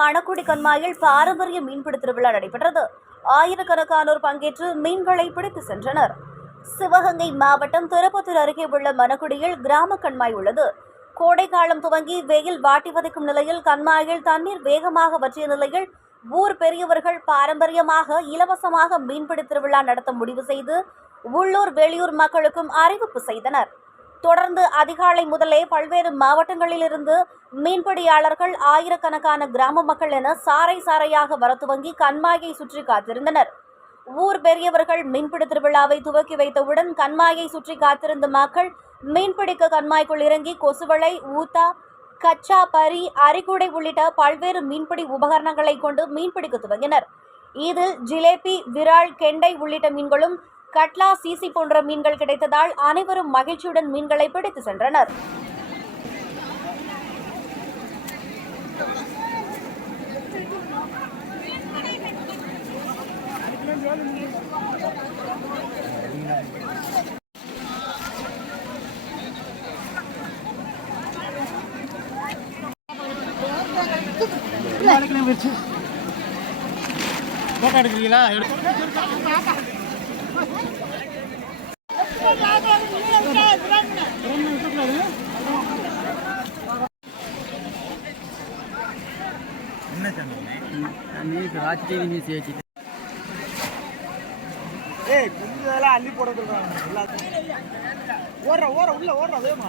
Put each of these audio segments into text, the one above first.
மணக்குடி கண்மாயில் பாரம்பரிய மீன்பிடி திருவிழா நடைபெற்றது. ஆயிரக்கணக்கானோர் பங்கேற்று மீன்களை பிடித்து சென்றனர். சிவகங்கை மாவட்டம் திருப்பத்தூர் அருகே உள்ள மணக்குடியில் கிராம கண்மாய் உள்ளது. கோடைக்காலம் துவங்கி வெயில் வாட்டி வதைக்கும் நிலையில் கண்மாயில் தண்ணீர் வேகமாக வற்றிய நிலையில் ஊர் பெரியவர்கள் பாரம்பரியமாக இலவசமாக மீன்பிடி திருவிழா நடத்த முடிவு செய்து உள்ளூர் வெளியூர் மக்களுக்கும் அறிவிப்பு செய்தனர். தொடர்ந்து அதிகாலை முதலே பல்வேறு மாவட்டங்களிலிருந்து மீன்பிடியாளர்கள் ஆயிரக்கணக்கான கிராம மக்கள் என சாறை சாறையாக வர துவங்கி கண்மாயை சுற்றி காத்திருந்தனர். ஊர் பெரியவர்கள் மீன்பிடி திருவிழாவை துவக்கி வைத்தவுடன் கண்மாயை சுற்றி காத்திருந்த மக்கள் மீன்பிடிக்க கண்மாய்க்குள் இறங்கி கொசுவளை ஊத்தா கச்சா பரி அரிக்குடை உள்ளிட்ட பல்வேறு மீன்பிடி உபகரணங்களை கொண்டு மீன்பிடிக்க துவங்கினர். இதில் ஜிலேபி விரால் கெண்டை உள்ளிட்ட மீன்களும் கட்லா சீசி போன்ற மீன்கள் கிடைத்ததால் அனைவரும் மகிழ்ச்சியுடன் மீன்களை பிடித்து சென்றனர். ஃபோட்டோ எடுக்கிறீங்களா? ஏய் குஞ்சதெல்லாம் அள்ளி போட சொல்றாங்க எல்லாத்தையும். ஓடுற ஓடுற உள்ள ஓடுற வேமா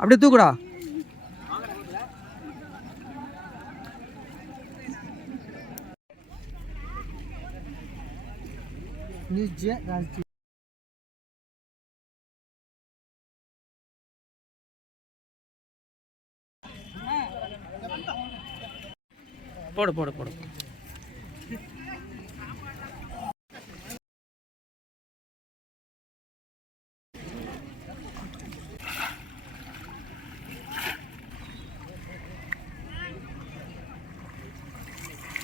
அப்படியே தூக்குடா. போடு போடு போடு.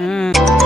ம்.